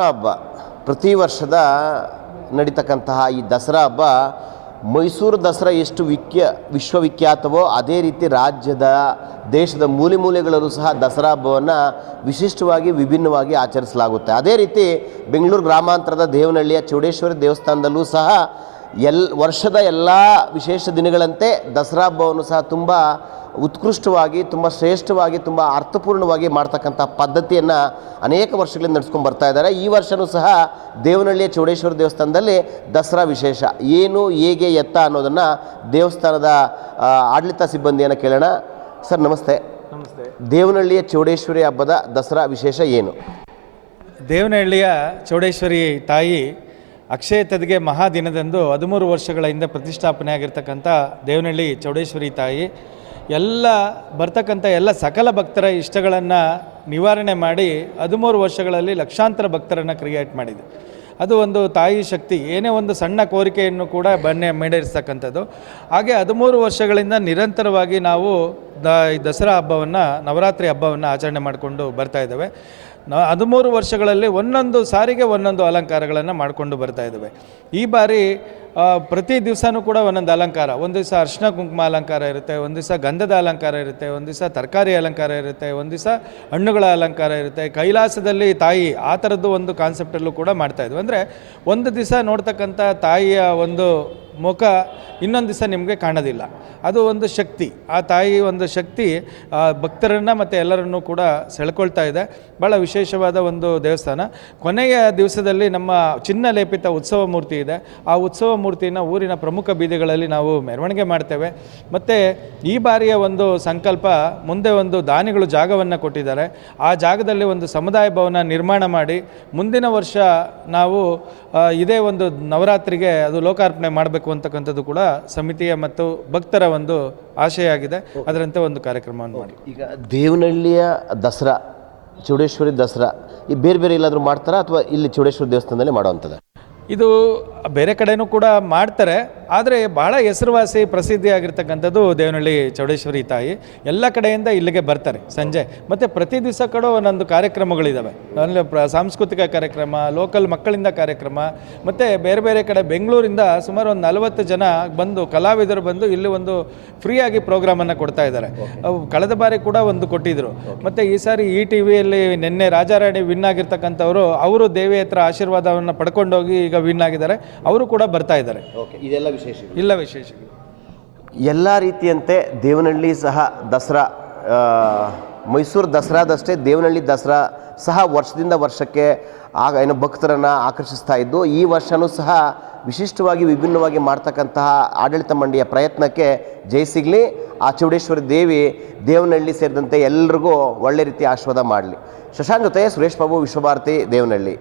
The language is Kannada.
ದಸರಾ ಹಬ್ಬ. ಪ್ರತಿ ವರ್ಷದ ನಡೀತಕ್ಕಂತಹ ಈ ದಸರಾ ಹಬ್ಬ ಮೈಸೂರು ದಸರಾ ಎಷ್ಟು ವಿಖ್ಯ, ವಿಶ್ವವಿಖ್ಯಾತವೋ ಅದೇ ರೀತಿ ರಾಜ್ಯದ, ದೇಶದ ಮೂಲೆ ಮೂಲೆಗಳಲ್ಲೂ ಸಹ ದಸರಾ ಹಬ್ಬವನ್ನು ವಿಶಿಷ್ಟವಾಗಿ, ವಿಭಿನ್ನವಾಗಿ ಆಚರಿಸಲಾಗುತ್ತೆ. ಅದೇ ರೀತಿ ಬೆಂಗಳೂರು ಗ್ರಾಮಾಂತರದ ದೇವನಹಳ್ಳಿಯ ಚೌಡೇಶ್ವರಿ ದೇವಸ್ಥಾನದಲ್ಲೂ ಸಹ ಎಲ್ ವರ್ಷದ ಎಲ್ಲ ವಿಶೇಷ ದಿನಗಳಂತೆ ದಸರಾ ಹಬ್ಬವನ್ನು ಸಹ ತುಂಬ ಉತ್ಕೃಷ್ಟವಾಗಿ ತುಂಬ ಶ್ರೇಷ್ಠವಾಗಿ ತುಂಬ ಅರ್ಥಪೂರ್ಣವಾಗಿ ಮಾಡ್ತಕ್ಕಂಥ ಪದ್ಧತಿಯನ್ನು ಅನೇಕ ವರ್ಷಗಳಿಂದ ನಡೆಸ್ಕೊಂಡು ಬರ್ತಾ ಇದ್ದಾರೆ. ಈ ವರ್ಷವೂ ಸಹ ದೇವನಹಳ್ಳಿಯ ಚೌಡೇಶ್ವರ ದೇವಸ್ಥಾನದಲ್ಲಿ ದಸರಾ ವಿಶೇಷ. ಏನು ಹೇಗೆ ಎತ್ತ ಅನ್ನೋದನ್ನು ದೇವಸ್ಥಾನದ ಆಡಳಿತ ಸಿಬ್ಬಂದಿಯನ್ನು ಕೇಳೋಣ. ಸರ್ ನಮಸ್ತೆ. ನಮಸ್ತೆ. ದೇವನಹಳ್ಳಿಯ ಚೌಡೇಶ್ವರಿ ಹಬ್ಬದ ದಸರಾ ವಿಶೇಷ ಏನು? ದೇವನಹಳ್ಳಿಯ ಚೌಡೇಶ್ವರಿ ತಾಯಿ ಅಕ್ಷಯ ತದಿಗೆ ಮಹಾದಿನದಂದು ಹದಿಮೂರು ವರ್ಷಗಳ ಹಿಂದೆ ಪ್ರತಿಷ್ಠಾಪನೆ ಆಗಿರ್ತಕ್ಕಂಥ ದೇವನಹಳ್ಳಿ ಚೌಡೇಶ್ವರಿ ತಾಯಿ, ಎಲ್ಲ ಬರ್ತಕ್ಕಂಥ ಎಲ್ಲ ಸಕಲ ಭಕ್ತರ ಇಷ್ಟಗಳನ್ನು ನಿವಾರಣೆ ಮಾಡಿ ಹದಿಮೂರು ವರ್ಷಗಳಲ್ಲಿ ಲಕ್ಷಾಂತರ ಭಕ್ತರನ್ನು ಕ್ರಿಯೇಟ್ ಮಾಡಿದೆ. ಅದು ಒಂದು ತಾಯಿ ಶಕ್ತಿ, ಏನೇ ಒಂದು ಸಣ್ಣ ಕೋರಿಕೆಯನ್ನು ಕೂಡ ಬನ್ನೆ ಮೇಡೇರಿಸ್ತಕ್ಕಂಥದ್ದು. ಹಾಗೆ ಹದಿಮೂರು ವರ್ಷಗಳಿಂದ ನಿರಂತರವಾಗಿ ನಾವು ದ ದಸರಾ ಹಬ್ಬವನ್ನು, ನವರಾತ್ರಿ ಹಬ್ಬವನ್ನು ಆಚರಣೆ ಮಾಡಿಕೊಂಡು ಬರ್ತಾ ಹದಿಮೂರು ವರ್ಷಗಳಲ್ಲಿ ಒಂದೊಂದು ಸಾರಿಗೆ ಒಂದೊಂದು ಅಲಂಕಾರಗಳನ್ನು ಮಾಡಿಕೊಂಡು ಬರ್ತಾ ಇದ್ದಾವೆ. ಈ ಬಾರಿ ಪ್ರತಿ ದಿವಸನೂ ಕೂಡ ಒಂದೊಂದು ಅಲಂಕಾರ. ಒಂದು ದಿವಸ ಅರ್ಶಿನ ಕುಂಕುಮ ಅಲಂಕಾರ ಇರುತ್ತೆ, ಒಂದು ದಿವಸ ಗಂಧದ ಅಲಂಕಾರ ಇರುತ್ತೆ, ಒಂದು ದಿವಸ ತರಕಾರಿ ಅಲಂಕಾರ ಇರುತ್ತೆ, ಒಂದು ದಿವಸ ಹಣ್ಣುಗಳ ಅಲಂಕಾರ ಇರುತ್ತೆ. ಕೈಲಾಸದಲ್ಲಿ ತಾಯಿ ಆ ಥರದ್ದು ಒಂದು ಕಾನ್ಸೆಪ್ಟಲ್ಲೂ ಕೂಡ ಮಾಡ್ತಾ ಇದ್ವಿ. ಅಂದರೆ ಒಂದು ದಿವಸ ನೋಡ್ತಕ್ಕಂಥ ತಾಯಿಯ ಒಂದು ಮುಖ ಇನ್ನೊಂದು ದಿವಸ ನಿಮಗೆ ಕಾಣೋದಿಲ್ಲ. ಅದು ಒಂದು ಶಕ್ತಿ. ಆ ತಾಯಿ ಒಂದು ಶಕ್ತಿ ಭಕ್ತರನ್ನು ಮತ್ತು ಎಲ್ಲರನ್ನೂ ಕೂಡ ಸೆಳ್ಕೊಳ್ತಾ ಇದೆ. ಭಾಳ ವಿಶೇಷವಾದ ಒಂದು ದೇವಸ್ಥಾನ. ಕೊನೆಯ ದಿವಸದಲ್ಲಿ ನಮ್ಮ ಚಿನ್ನ ಲೇಪಿತ ಉತ್ಸವ ಮೂರ್ತಿ ಇದೆ. ಆ ಉತ್ಸವ ಮೂರ್ತಿನ ಊರಿನ ಪ್ರಮುಖ ಬೀದಿಗಳಲ್ಲಿ ನಾವು ಮೆರವಣಿಗೆ ಮಾಡ್ತೇವೆ. ಮತ್ತು ಈ ಬಾರಿಯ ಒಂದು ಸಂಕಲ್ಪ ಮುಂದೆ ಒಂದು ದಾನಿಗಳು ಜಾಗವನ್ನು ಕೊಟ್ಟಿದ್ದಾರೆ. ಆ ಜಾಗದಲ್ಲಿ ಒಂದು ಸಮುದಾಯ ಭವನ ನಿರ್ಮಾಣ ಮಾಡಿ ಮುಂದಿನ ವರ್ಷ ನಾವು ಇದೇ ಒಂದು ನವರಾತ್ರಿಗೆ ಅದು ಲೋಕಾರ್ಪಣೆ ಮಾಡಬೇಕು ಅಂತಕ್ಕಂಥದ್ದು ಕೂಡ ಸಮಿತಿಯ ಮತ್ತು ಭಕ್ತರ ಒಂದು ಆಶಯ ಆಗಿದೆ ಅದರಂತೆ ಒಂದು ಕಾರ್ಯಕ್ರಮವನ್ನು ಮಾಡಿ ಈಗ ದೇವನಹಳ್ಳಿಯ ದಸರಾ ಚೌಡೇಶ್ವರಿ ದಸರಾ ಈ ಬೇರೆ ಬೇರೆ ಎಲ್ಲಾದರೂ ಮಾಡ್ತಾರಾ ಅಥವಾ ಇಲ್ಲಿ ಚೌಡೇಶ್ವರಿ ದೇವಸ್ಥಾನದಲ್ಲಿ ಮಾಡುವಂಥದ್ದು? ಇದು ಬೇರೆ ಕಡೆನೂ ಕೂಡ ಮಾಡ್ತಾರೆ. ಆದರೆ ಭಾಳ ಹೆಸರುವಾಸಿ ಪ್ರಸಿದ್ಧಿಯಾಗಿರ್ತಕ್ಕಂಥದ್ದು ದೇವನಹಳ್ಳಿ ಚೌಡೇಶ್ವರಿ ತಾಯಿ. ಎಲ್ಲ ಕಡೆಯಿಂದ ಇಲ್ಲಿಗೆ ಬರ್ತಾರೆ ಸಂಜೆ. ಮತ್ತು ಪ್ರತಿ ದಿವಸ ಕೂಡ ಒಂದೊಂದು ಕಾರ್ಯಕ್ರಮಗಳಿದ್ದಾವೆ ಅಂದರೆ ಪ್ರ ಸಾಂಸ್ಕೃತಿಕ ಕಾರ್ಯಕ್ರಮ ಲೋಕಲ್ ಮಕ್ಕಳಿಂದ ಕಾರ್ಯಕ್ರಮ ಮತ್ತು ಬೇರೆ ಬೇರೆ ಕಡೆ ಬೆಂಗಳೂರಿಂದ ಸುಮಾರು ಒಂದು ನಲವತ್ತು ಜನ ಬಂದು ಕಲಾವಿದರು ಬಂದು ಇಲ್ಲಿ ಒಂದು ಫ್ರೀಯಾಗಿ ಪ್ರೋಗ್ರಾಮನ್ನು ಕೊಡ್ತಾ ಇದ್ದಾರೆ. ಕಳೆದ ಬಾರಿ ಕೂಡ ಒಂದು ಕೊಟ್ಟಿದ್ದರು ಮತ್ತು ಈ ಸಾರಿ ಈ ಟಿ ವಿಯಲ್ಲಿ ನಿನ್ನೆ ರಾಜಾರಾಣಿ ವಿನ್ ಆಗಿರ್ತಕ್ಕಂಥವರು ಅವರು ದೇವಿ ಹತ್ರ ಆಶೀರ್ವಾದವನ್ನು ಪಡ್ಕೊಂಡೋಗಿ ಈಗ ವಿನ್ ಆಗಿದ್ದಾರೆ. ಅವರು ಕೂಡ ಬರ್ತಾ ಇದ್ದಾರೆ. ಓಕೆ ಇದೆಲ್ಲ ವಿಶೇಷ ಇಲ್ಲ ವಿಶೇಷ ಎಲ್ಲ ರೀತಿಯಂತೆ ದೇವನಹಳ್ಳಿ ಸಹ ದಸರಾ ಮೈಸೂರು ದಸರಾದಷ್ಟೇ ದೇವನಹಳ್ಳಿ ದಸರಾ ಸಹ ವರ್ಷದಿಂದ ವರ್ಷಕ್ಕೆ ಆಗ ಏನು ಭಕ್ತರನ್ನು ಆಕರ್ಷಿಸ್ತಾ ಇದ್ದು ಈ ವರ್ಷವೂ ಸಹ ವಿಶಿಷ್ಟವಾಗಿ ವಿಭಿನ್ನವಾಗಿ ಮಾಡ್ತಕ್ಕಂತಹ ಆಡಳಿತ ಮಂಡಿಯ ಪ್ರಯತ್ನಕ್ಕೆ ಜೈ ಸಿಗಲಿ. ಆ ಚೌಡೇಶ್ವರಿ ದೇವಿ ದೇವನಹಳ್ಳಿ ಸೇರಿದಂತೆ ಎಲ್ರಿಗೂ ಒಳ್ಳೆ ರೀತಿ ಆಶೀರ್ವಾದ ಮಾಡಲಿ. ಶಶಾಂಕ್ ಜೊತೆ ಸುರೇಶ್ ಬಾಬು ವಿಶ್ವಭಾರತಿ ದೇವನಹಳ್ಳಿ.